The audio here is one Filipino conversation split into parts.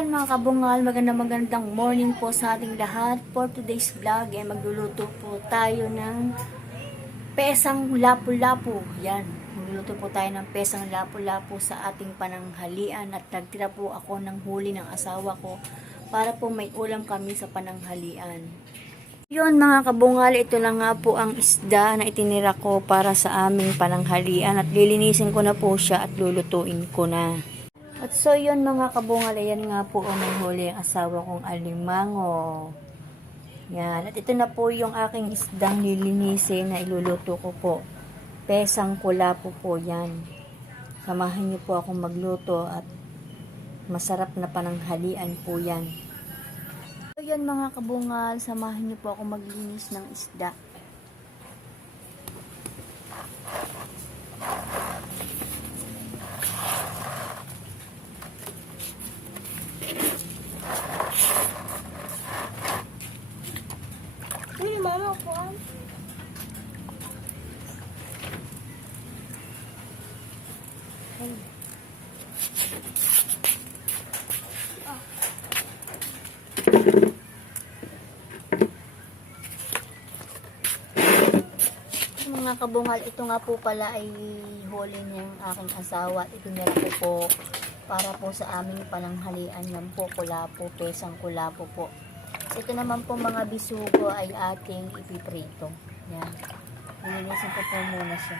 yun mga kabungal, magandang morning po sa ating lahat. For today's vlog, magluluto po tayo ng pesang lapu-lapu. Yan, magluluto po tayo ng pesang lapu-lapu sa ating pananghalian. At nagtira po ako ng huli ng asawa ko para po may ulam kami sa pananghalian. Yun mga kabungal, ito lang nga po ang isda na itinira ko para sa aming pananghalian. At lilinisin ko na po siya at lulutuin ko na. At so yun mga kabungal, ayan nga po ang huli ang asawa kong alimango. Yan. At ito na po yung aking isdang lilinisin na iluluto ko po. Pesang kulapo po yan. Samahan niyo po akong magluto at masarap na pananghalian po yan. So yun mga kabungal, samahan niyo po akong maglinis ng isda. Ini mama po. Mga kabungal, ito nga po pala ay huli niyang aking asawa. Ito niya po para po sa aming pananghalian. Yan po, kulapo, pesang kulapo po. Ito naman po mga bisugo ay ating ipiprito. Yan. Nilinisin ko po muna siya.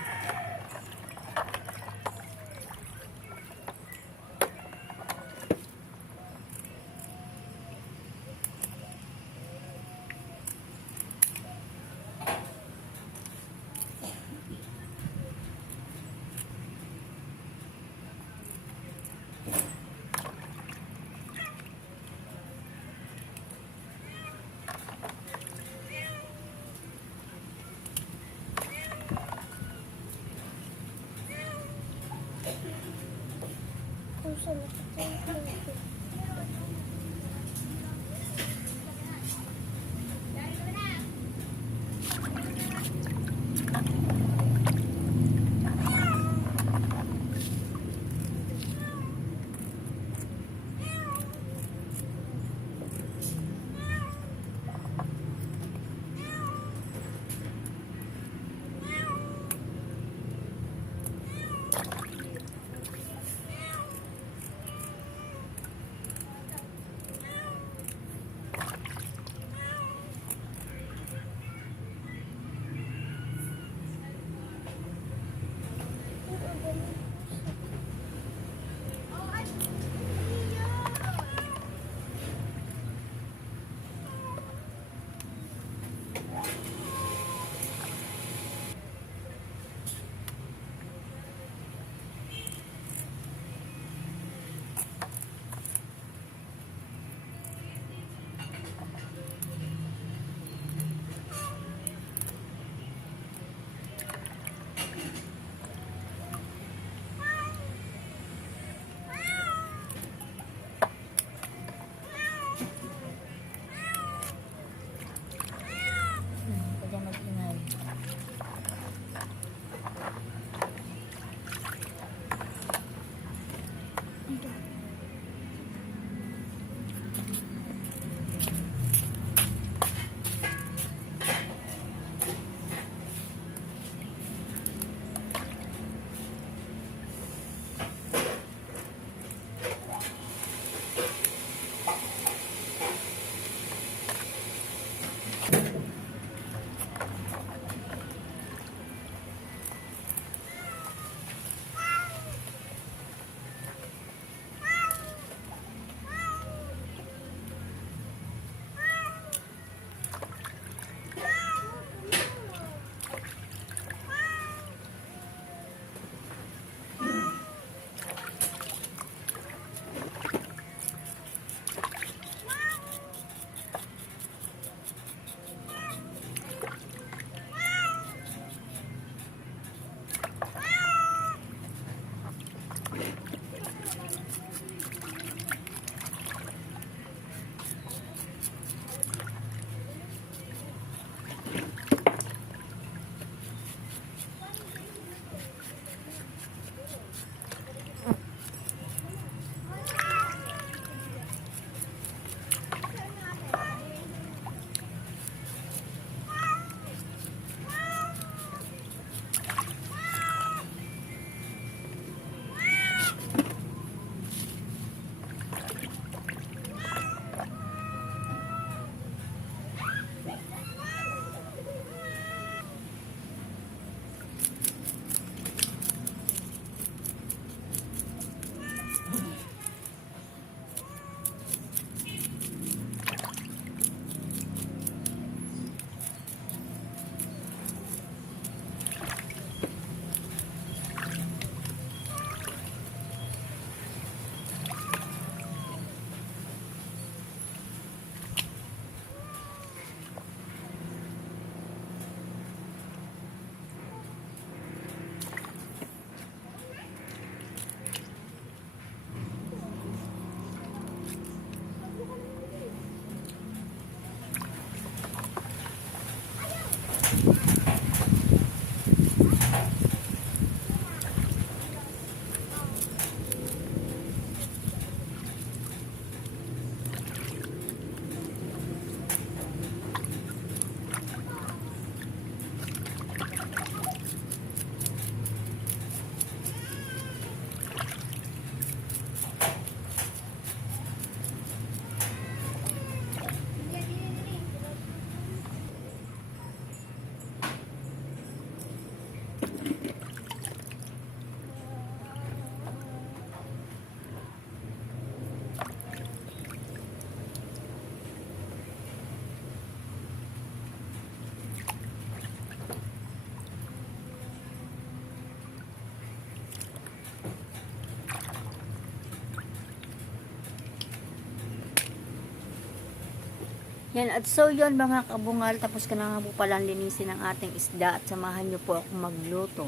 Yan, at so yun mga kabungal, tapos ka na nga po palang linisin ang ating isda at samahan nyo po ako magluto.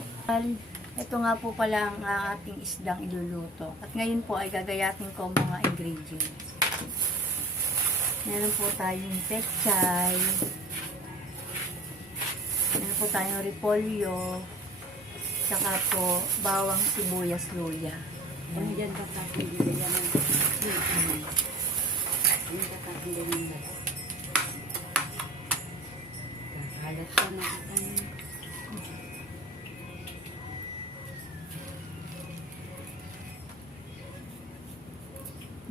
Ito nga po pala ang ating isdang iluluto. At ngayon po ay gagayatin ko mga ingredients. Meron po tayong pechay. Meron po tayong repolyo. Saka po bawang sibuyas luya. Ano dyan kakakindi yan ang ano kakakindi ng gas? Kakalat pa nakakanya.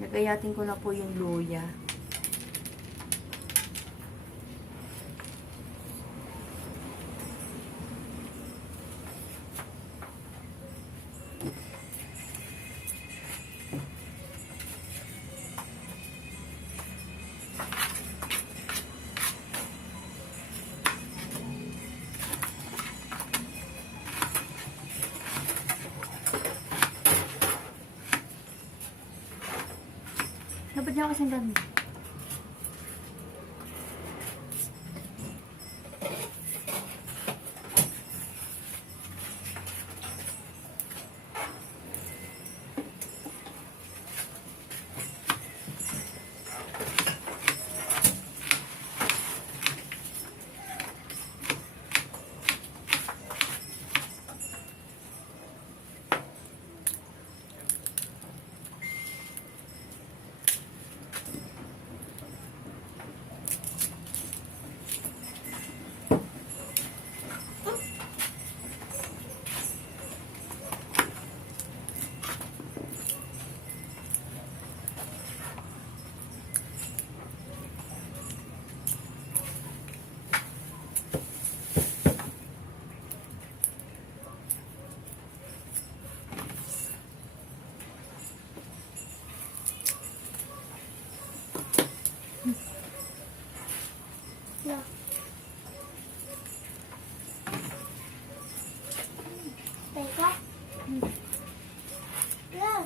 Nagayatin ko na po yung luya. Dapat niya kasing dami. Yeah. Teka. Yeah.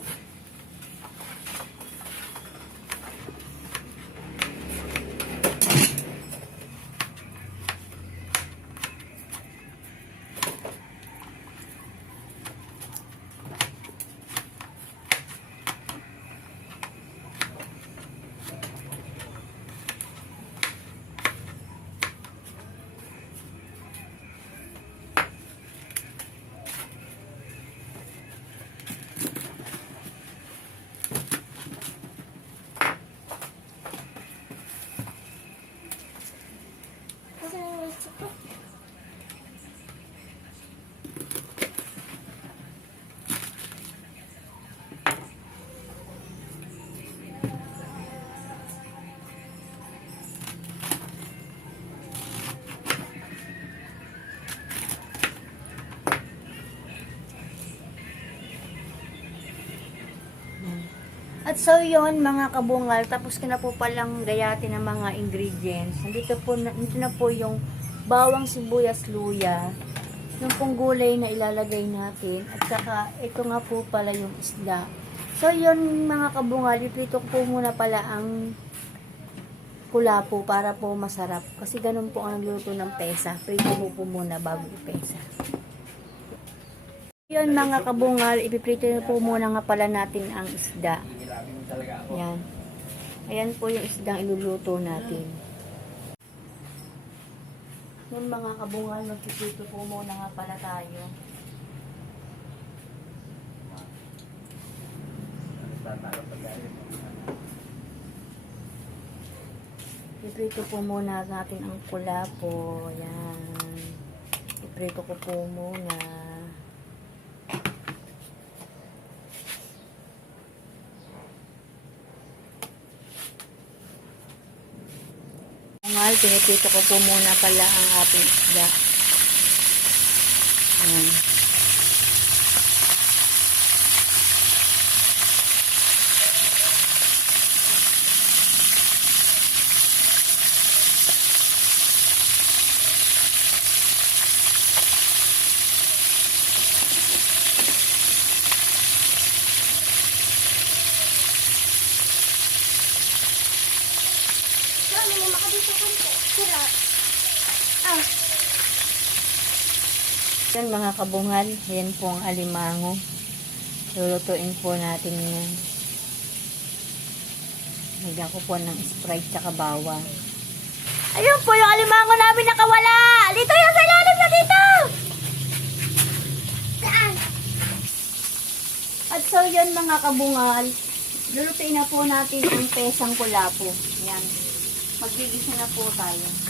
At so yon mga kabungal, tapos ko na po palang gayatin ng mga ingredients. Nandito na po yung bawang sibuyas luya, yung pong gulay na ilalagay natin, at saka ito nga po pala yung isda. So yon mga kabungal, iprito ko po muna pala ang kulapo para po masarap. Kasi ganun po ang nagluto ng pesa. Prito po muna bago ipesa. Yun mga kabungal, ipiprito po muna nga pala natin ang isda. Yan. Ayan po yung isdang iluluto natin. Yung mga kabungal, magpipito po muna nga pala tayo. Iprito po muna natin ang kulapo. Yan. Iprito ko po muna. Bungal, piniprito ko po muna pala ang ating isda. Yan. Yan mga kabungal, yan po ang alimango. Lulutuin po natin yan. Nagyan ko po ng Sprite tsaka bawang. Ayun po yung alimango namin nakawala! Dito yan sa ilalim na dito! Saan? At so yan mga kabungal, lulutuin na po natin ang pesang kulapo. Yan. Magigisa na po tayo.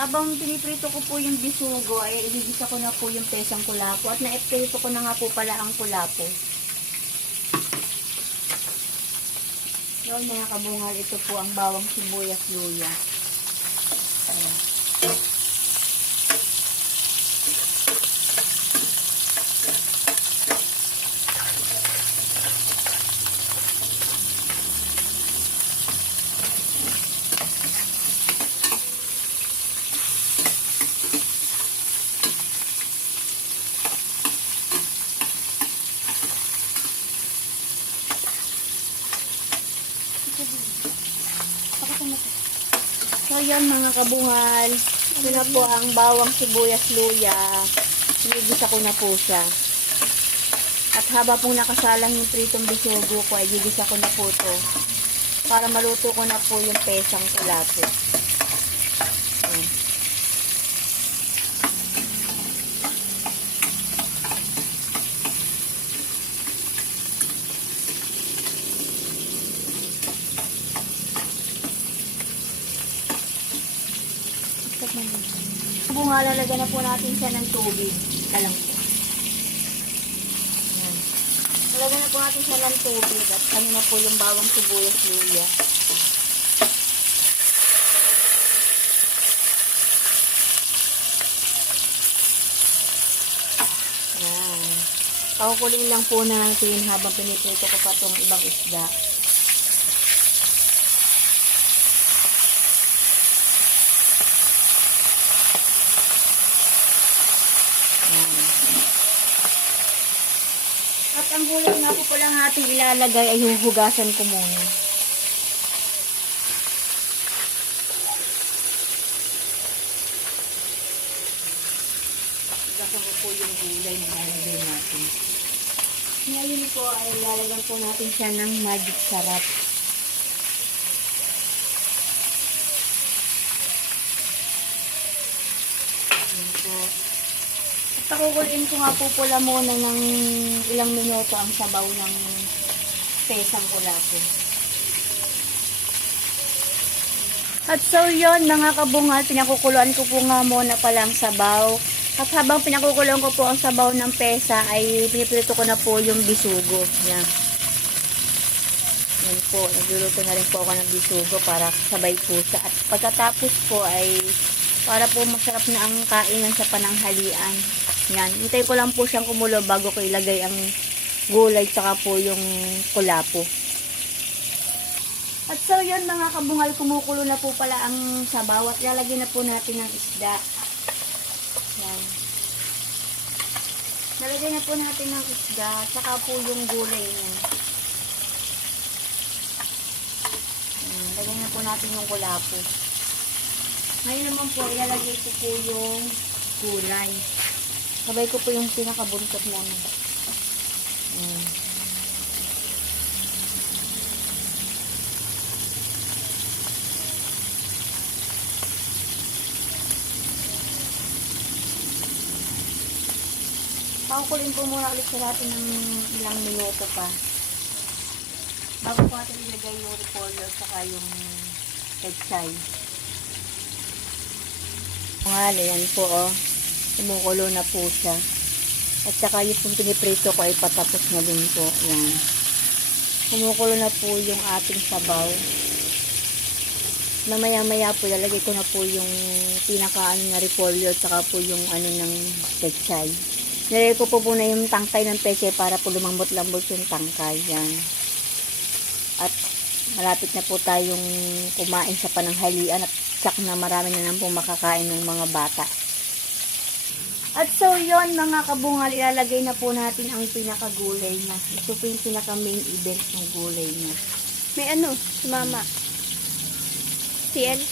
Habang piniprito ko po yung bisugo, ay igigisa ko na po yung pesang kulapo. At na-prito ko na nga po pala ang kulapo. Yun mga kabungal, ito po ang bawang sibuyas luya. Ayan. So yan mga kabungal, ito na po ang bawang sibuyas luya. Inigisa ko na po siya. At haba pong nakasalang yung pritong bisugo ko, ay gigisa ko na po ito. Para maluto ko na po yung pesang kulapo. Ayan. Bunga, lalagyan na po natin siya ng tubig. Alam po. Ayan. Lalagyan na po natin siya ng tubig at ano na po yung bawang sibuyas luya. Ayan. Pakukulin lang po natin habang piniprito ko pa itong ibang isda. At ang gulay nga po pala ating ilalagay ay huhugasan ko muna. Hugasan ko po yung gulay na ilalagay natin. Ngayon po ay ilalagyan po natin siya ng magic sarap. Ayan po. Pakukuliin ko nga po pula muna ng ilang minuto ang sabaw ng pesang kulapo. At so yun mga kabungal, pinakukuluan ko po nga muna pala ang sabaw. At habang pinakukuluan ko po ang sabaw ng pesa ay piniprito ko na po yung bisugo. Yan. Yan po, nagluluto na rin po ako ng bisugo para sabay po siya. At pagkatapos po ay para po masarap na ang kainan sa pananghalian. Yan, hintayin ko lang po siyang kumulo bago ko ilagay ang gulay tsaka po yung kulapo. At so yun mga kabungal, kumukulo na po pala ang sabaw at lalagyan na po natin ng isda. Yan. Lalagyan na po natin ng isda tsaka po yung gulay niya. Yan, lagyan na po natin yung kulapo. Ngayon naman po, ilalagay ko po yung gulay. Sabay ko po yung pinakabuntot namin. Makukulin po muna ulit sa natin ng ilang minuto pa. Bago po natin ilagay yung repolyo saka yung pechay. Mahal, yan po oh. Kumukulo na po siya. At saka yung piniprito ko ay patapos na din po. Yan. Kumukulo na po yung ating sabaw. Mamaya-maya po, lalagay ko na po yung pinaka-ano na repolyo at saka po yung ano ng pechay. Nilagay ko po na yung tangkay ng pechay para po lumambot-lambot yung tangkay. Yan. At malapit na po tayong kumain sa pananghalian at sak na marami na po makakain ng mga bata. At so yon mga kabungal, ilalagay na po natin ang pinakagulay na. Ito po yung pinaka main event ng gulay na. May ano, si Mama. CL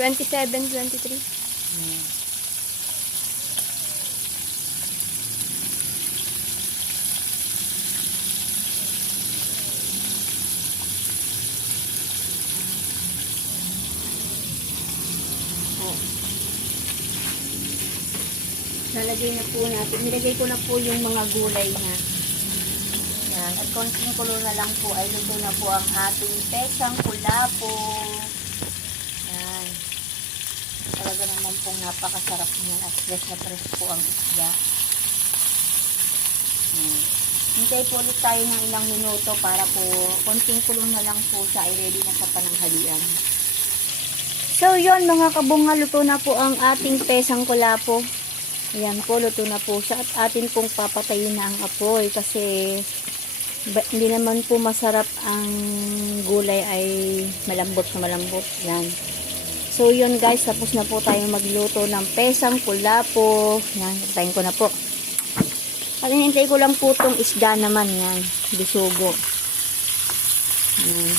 27-23. Nalagay na po natin. Nilagay ko na po yung mga gulay na. Yan. At konting kulo na lang po ay luto na po ang ating pesang kulapo. Yan. Talaga naman pong napakasarap niyan at fresh na fresh po ang isda. Yan. Hintay po ulit tayo ng ilang minuto para po konting kulong na lang po siya ay ready na sa pananghalian. So yon mga kabungal, luto na po ang ating pesang kulapo. Ayan po, luto na po siya at atin pong papatayin na ang apoy kasi hindi naman po masarap ang gulay ay malambot na malambot. Yan. So yun guys, tapos na po tayo magluto ng pesang kulapo. Yan, tayin ko na po. At hinintay ko lang po itong isda naman. Yan, bisugo. Yan.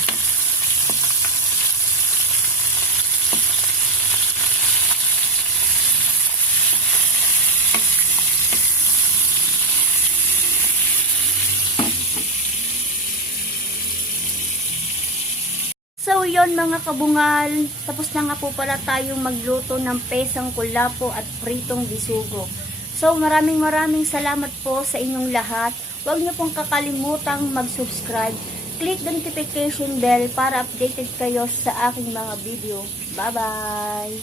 So yon mga kabungal, tapos na nga po pala tayong magluto ng pesang kulapo at pritong bisugo. So maraming salamat po sa inyong lahat. Huwag niyo pong kakalimutang mag-subscribe. Click the notification bell para updated kayo sa aking mga video. Bye bye!